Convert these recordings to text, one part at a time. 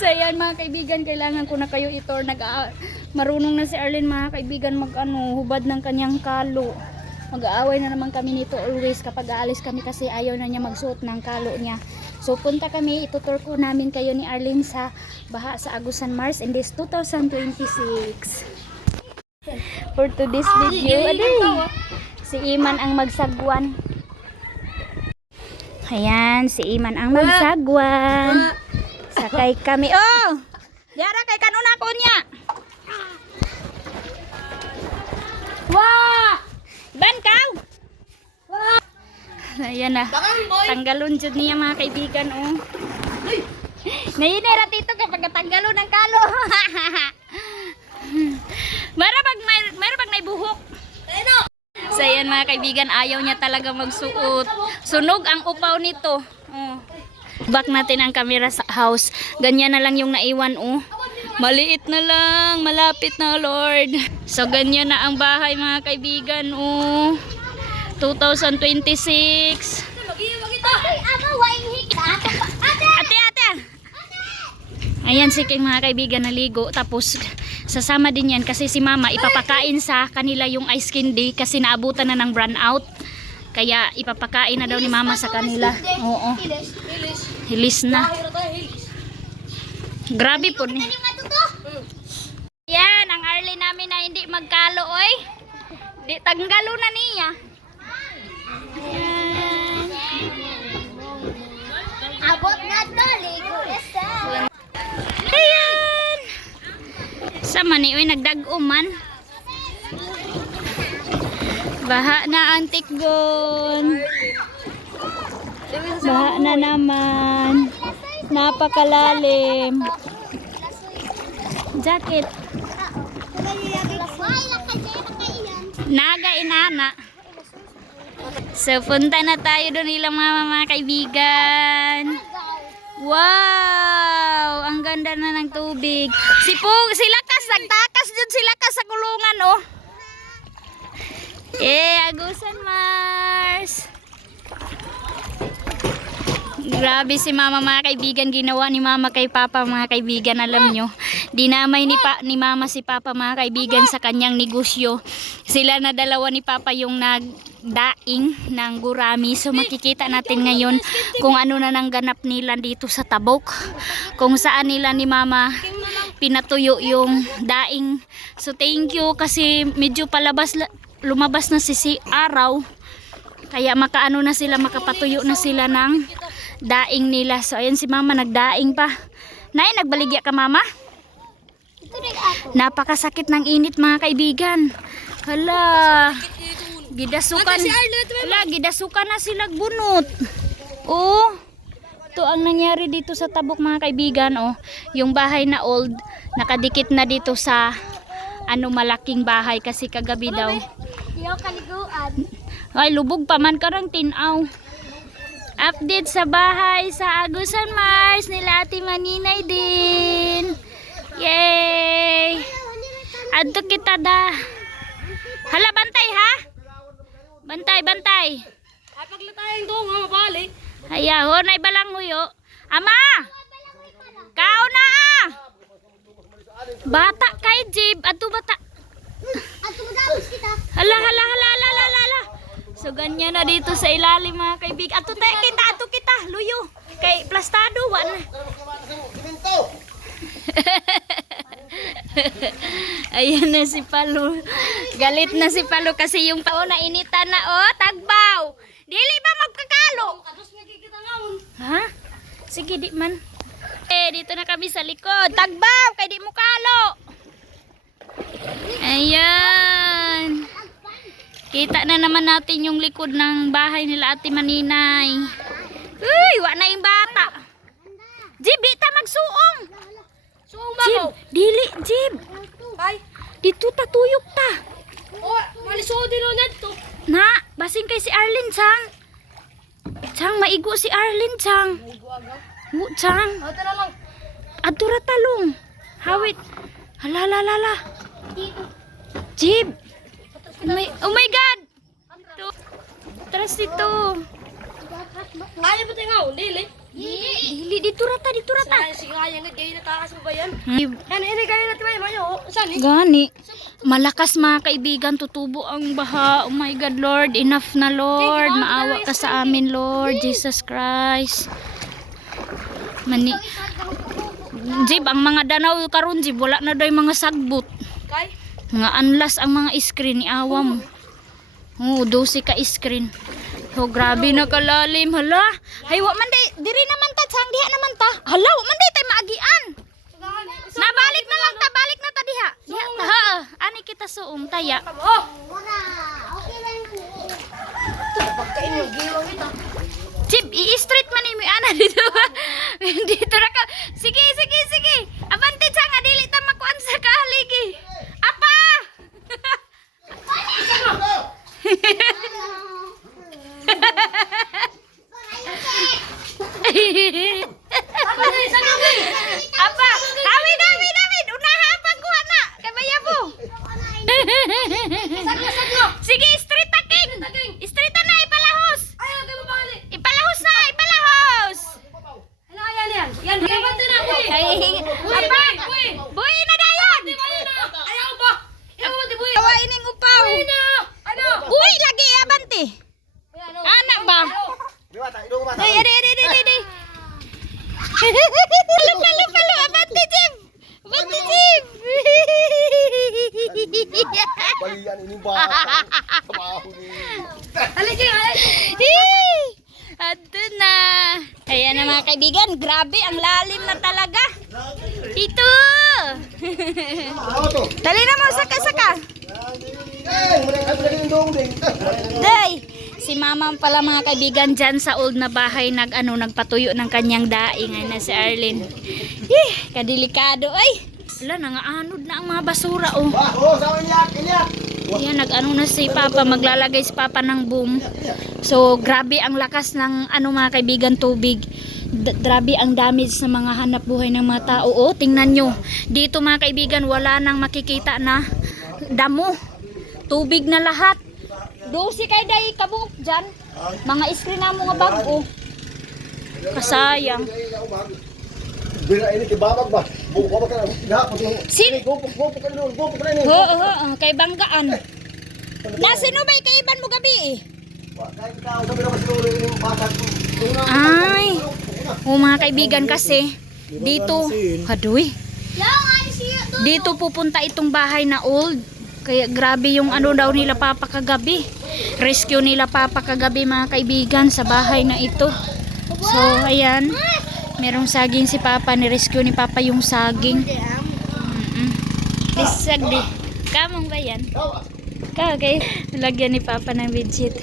So yan mga kaibigan, kailangan ko na kayo itor. Marunong na si Arlene mga kaibigan hubad ng kanyang kalo. Mag-aaway na naman kami nito always kapag aalis kami kasi ayaw na niya magsuot ng kalo niya. So punta kami, itutur ko namin kayo ni Arlene sa baha sa Agusan Mars in this 2026. For today's video, si Iman ang magsagwan. Ayan, si Iman ang magsagwan. Sakay kami. Oh! Yara kay kanuna ko niya. Wah! Bankaw! Wah! Ayan na. Tanggalon jud niya mga kaibigan, oh. Nainira dito kapag tanggalon ng kalo. Marabag naibuhok. So ayan mga kaibigan, ayaw niya talaga magsuot. Sunog ang upaw nito. Oh. Back natin ang camera sa house. Ganyan na lang yung naiwan, oh. Maliit na lang, malapit na, Lord. So ganyan na ang bahay mga kaibigan, oh. 2026. Ate. Ayan si King mga kaibigan naligo. Tapos sasama din yan kasi si Mama ipapakain sa kanila yung ice candy kasi naabutan na ng brand out. Kaya ipapakain na daw ni Mama sa kanila. Oo. Hilis na. Grabe po ni. Yan ang Arlene namin na hindi magkalo, oy. Di tanggalo na niya. Abot na dali ko isa. Ayan. Sa mani, oy, nagdag-uman. Baha na ang tikgon. Baha na naman. Napakalalim. Jacket. Naga inana. So punta na tayo doon ilang mga kaibigan. Wow! Ang ganda na ng tubig. Sila kas, nagtakas dun sila kas sa kulungan, oh. Agusan Mars. Grabe si Mama mga kaibigan, ginawa ni Mama kay Papa mga kaibigan, alam nyo. Dinamay ni Mama si Papa mga kaibigan sa kanyang negosyo. Sila na dalawa ni Papa yung nagdaing ng gurami. So makikita natin ngayon kung ano na nang ganap nila dito sa Tabok. Kung saan nila ni Mama pinatuyo yung daing. So thank you kasi medyo lumabas na si araw. Kaya makaano na sila, makapatuyo na sila ng daing nila. So ayan si Mama nagdaing pa. Nay, nagbaligya ka Mama? Napakasakit ng init mga kaibigan. Hala. Gidasukan. Hala, gidasukan na sila bunot. Oh. Ito ang nangyari dito sa Tabok mga kaibigan, oh. Yung bahay na old nakadikit na dito sa malaking bahay kasi kagabi daw. Ay, lubog pa man karang tinaw. Update sa bahay sa Agusan Mars nila Ate Maninay din. Yay! Adto kita da. Hala, bantay ha? Bantay. Ay paglatayang do nga mabalik. Ayaw, na ibalang nguyo. Ama! Kao na ah! Bata kay Jib. Ato bata. Ato magawis kita. Hala. So ganyan na dito sa ilalim mga kaibig. Ato kita. Luyo. Kay plastado. Ayan na si Palo. Galit na si Palo kasi yung tao na initan na, oh, tagbaw. Dili ba magkakalo? Ha? Sige, di man. Dito na kami sa likod. Tagbaw, kay di mo kalo. Ayan. Kita na naman natin yung likod ng bahay nila Ate Maninay. Uy, wa na yung bata. Jib, di ta magsuong. Suong ba Jib, ko? dili, Jib. Ay. Dito ta tuyok ta. Oh, malisuod din o to. Na, basing kay si Arlene Chang. Chang, maigo si Arlene Chang. Chang. Ito na lang. Adura talong. Hawit. Hala. Jib. Oh my God. Tras dito. Ay, buti nga, dili. Dili, dito rata. Sige nga yan, nagkayo na takas mo ba yan? Yan, ini kayo na tayo mayo. Saan eh? Gani. Malakas mga kaibigan, tutubo ang baha. Oh my God, Lord. Enough na, Lord. Maawa ka sa amin, Lord. Jesus Christ. Mani. Jib, ang mga danaw karon Jib, wala na daw yung mga sagbot. Kay? Mga unlas ang mga screen, iawa mo. Oo, 12 ka screen. So, grabe na kalalim. Hala. Hay, wa man day. Diri naman ta, sang diha naman ta. Hala, wa man day tayo maagian. Nabalik na lang ta, balik na ta diha. Diha ta, ha. Ani kita suong taya. Oh! Okay lang yun. Pagkain yung giwang ito. Chip, i-street man ni ana dito. Dito ra ka. Sige. Abante sa nga dili ta makuan sa kaligi. Apa? Apa? Hawid. Unaha pa kuha na. Kabaya po. Sige, street taking. Street na ipalahos. Ayaw, kayo mabali. Ipalahos na, ipalahos. Ano yan? Yan, gabante na ako eh. Apa? Buhi na dayon. Ayaw ba? Ayaw ba, tibuhi? Tawa ining upaw. Ano? Buhi lagi, abante. Anak ba? Ay, ade. Palo, abante, Jim. Balian ini bata. Halika. Ato na. Ayan na mga kaibigan, grabe, ang lalim na talaga. Ito. Dali na mo, saka. Day, si mama pala mga kaibigan dyan sa old na bahay nagpatuyo ng kanyang daing. Ay na si Arlene. Kadelikado ay. Wala, nangaanod na ang mga basura oh. Yan, na si Papa, maglalagay si Papa ng boom. So, grabe ang lakas ng mga kaibigan tubig. Grabe ang damage sa mga hanap buhay ng mga tao. Oh, tingnan nyo. Dito mga kaibigan, wala nang makikita na damo. Tubig na lahat. Dosi kay day kabuok dyan. Mga screen na mga bago. Kasayang. Bila ini kebabag ba? Buko ka na. Sin? Gopok ka doon. Oo, kay banggaan. Nasino ba kaiban mo gabi eh? Ay. Mga kaibigan kasi dito, hadoy. Dito pupunta itong bahay na old. Kaya grabe yung daw nila papakagabi. Rescue nila papakagabi mga kaibigan sa bahay na ito. So, ayan. Merong saging si Papa, ni-rescue ni Papa yung saging. Bisag di. Kamong ba yan? Kagay. Lagyan ni Papa ng bedsheet.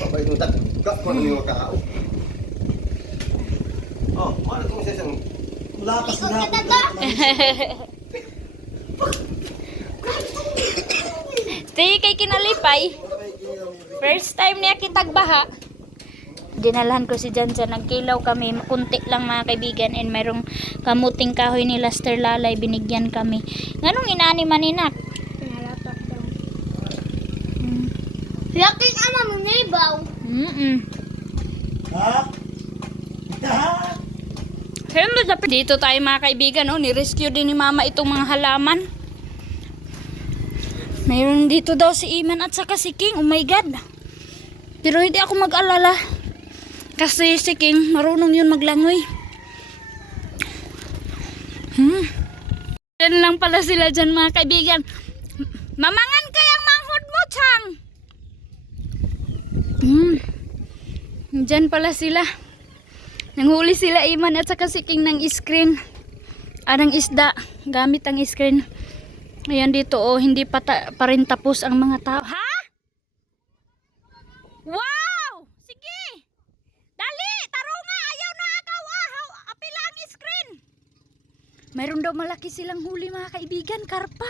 Oh, mana kung sa isang lakas na. Stay kay kinalipay. First time niya kitag baha. Dinalahan ko si Janjan, nagkilaw kami, kunti lang mga kaibigan, and mayroong kamuting kahoy ni Lester Lalay, binigyan kami. Nganong inani maninak? Pinalapat daw. Yaking ama mo niya ibaw. Dito tayo mga kaibigan, ni-rescue din ni Mama itong mga halaman. Mayroon dito daw si Iman at saka si King, oh my God. Pero hindi ako mag-alala. Kasi si King, marunong yun maglangoy. Yan lang pala sila dyan mga kaibigan. Mamangan kayang manghod mo, Chang. Dyan pala sila. Nanghuli sila Iman at saka si King ng screen. Ng isda. Gamit ang screen. Ayan dito hindi pa rin tapos ang mga tao. Ha? Wow! Sige! Dali! Taro nga! Ayaw na akaw! Apila ang screen! Mayroon daw malaki silang huli mga kaibigan. Karpa.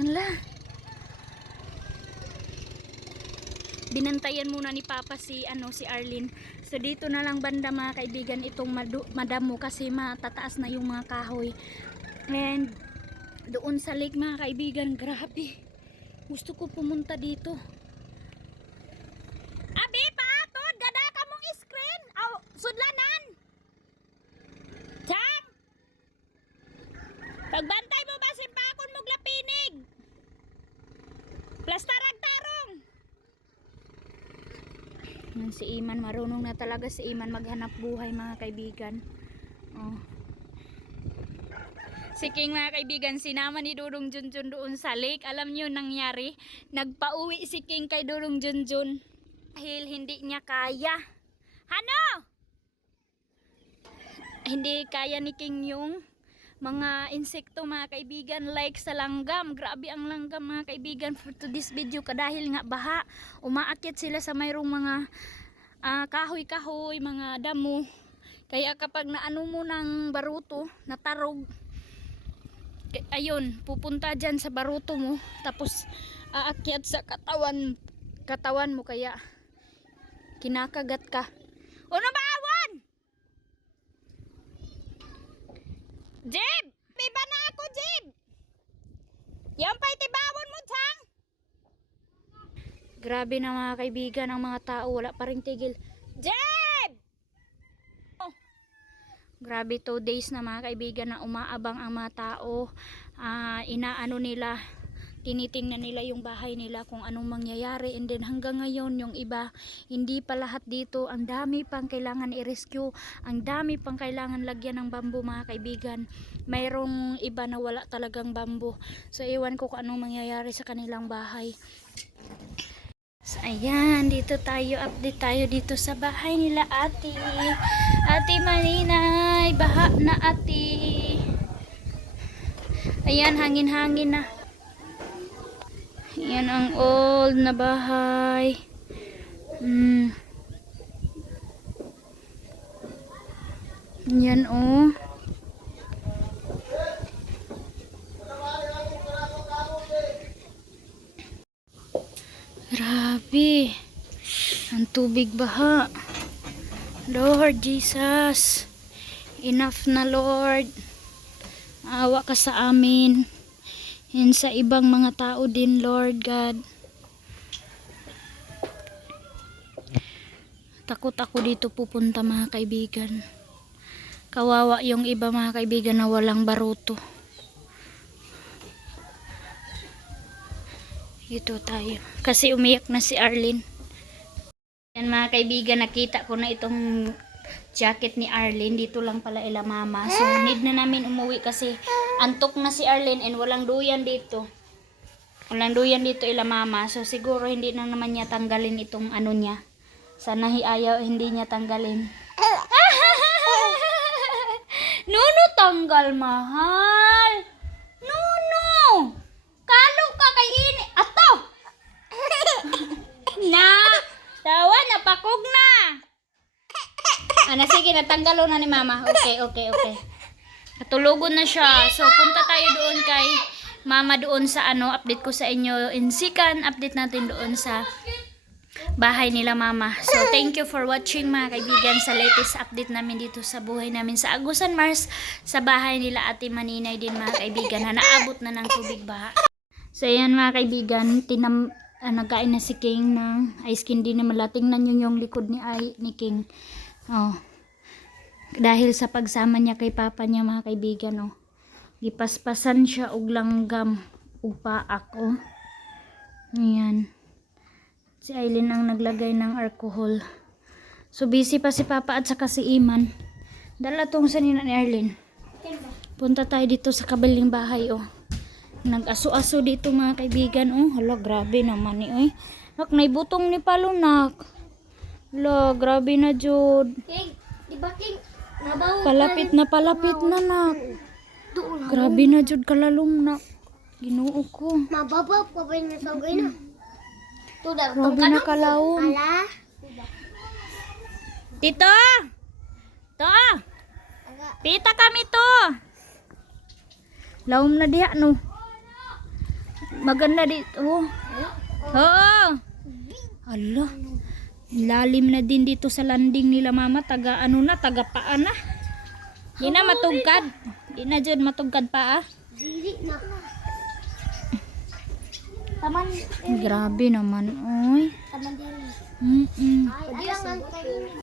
Hala. Binantayan muna ni Papa si Arlene. So dito na lang banda mga kaibigan itong madamo kasi matataas na yung mga kahoy. And doon sa lake mga kaibigan, grabe. Gusto ko pumunta dito. Abi, paatod! Gada ka mong screen! Aw, sudlanan! Pagbantay mo ba simpakon mo glapinig? Plastarag tarong. Yan si Iman, marunong na talaga si Iman maghanap buhay mga kaibigan. Oh. Si King mga kaibigan, sinama ni Dudong Junjun doon sa lake. Alam niyo nangyari? Nagpauwi si King kay Dudong Junjun. Dahil hindi niya kaya. Ano? Hindi kaya ni King yung mga insekto mga kaibigan, like sa langgam. Grabe ang langgam mga kaibigan for to this video dahil nga baha. Umaakyat sila sa mayroong mga kahoy-kahoy, mga damo. Kaya kapag naano mo ng baruto, natarog, ayun, pupunta dyan sa baruto mo, tapos aakyat sa katawan mo, kaya kinakagat ka. Ano ba awan? Jeb! Piba na ako, Jeb! Yan pa itibawon mo, Chang! Grabe na mga kaibigan, ang mga tao, wala pa rin tigil. Jeb! Oh. Grabe 2 days na mga kaibigan na umaabang ang mga tao. Inaano nila, tinitingnan nila yung bahay nila kung anong mangyayari, and then hanggang ngayon yung iba hindi pa lahat dito. Ang dami pang kailangan i-rescue, ang dami pang kailangan lagyan ng bamboo mga kaibigan. Mayroong iba na wala talagang bamboo, so iwan ko kung anong mangyayari sa kanilang bahay. So ayan, dito tayo, update tayo dito sa bahay nila ate Maninay. Baha na ate. Ayan, hangin-hangin na. Yan ang old na bahay. Yan oh. Grabe. Ang tubig baha. Lord Jesus. Enough na Lord. Awa ka sa amin. And sa ibang mga tao din, Lord God. Takot ako dito pupunta mga kaibigan. Kawawa yung iba mga kaibigan na walang baruto. Ito tayo. Kasi umiyak na si Arlene. Yan mga kaibigan, nakita ko na itong jacket ni Arlene. Dito lang pala ila mama. So need na namin umuwi kasi antok na si Arlene and walang duyan dito. Walang duyan dito ila mama. So siguro hindi na naman niya tanggalin itong ano niya. Sana ayaw hindi niya tanggalin. Nuno tanggal mahal. Nuno. Kalo ka kay ini. Ato. Na. Tawa napakog na. Sige, natanggalo na ni mama. Okay. Natulugon na siya. So, punta tayo doon kay mama doon sa update ko sa inyo. In second, update natin doon sa bahay nila mama. So, thank you for watching mga kaibigan sa latest update namin dito sa buhay namin sa Agusan Mars, sa bahay nila ate Maninay din mga kaibigan na naabot na ng tubig baha. So, ayan mga kaibigan, nagkain na si King ng ice candy na malating na yung likod ni King. Oh. Dahil sa pagsama niya kay papa niya mga kaibigan, oh. Gipaspasan siya og langgam ug paak, oh. Ayan. Si Aileen ang naglagay ng alcohol. So busy pa si papa at saka si Iman. Dala tong sa nina ni Arlene. Punta tayo dito sa kabilang bahay, oh. Nag-aso-aso dito mga kaibigan, oh. Hala, grabe naman ni, oy. Nak, naibutong ni palunak. Hala, grabe na jud. King, di ba King? Nabaw. Palapit na nak. Grabe na jud kalalom nak. Ginoo ko. Mababaw pa ba yung nasagay na? Tudar, Grabe na kalawom. Ala. Tito! To! Pita kami to! Lawom na diha, no? Maganda dito. Oo! Hala. Lalim na din dito sa landing nila mama. Taga paa na. Di na matugkad. Di na dyan matugkad paa. Dili na. Taman. Grabe naman, oy. Taman din. Mm-mm. Ay, alang ang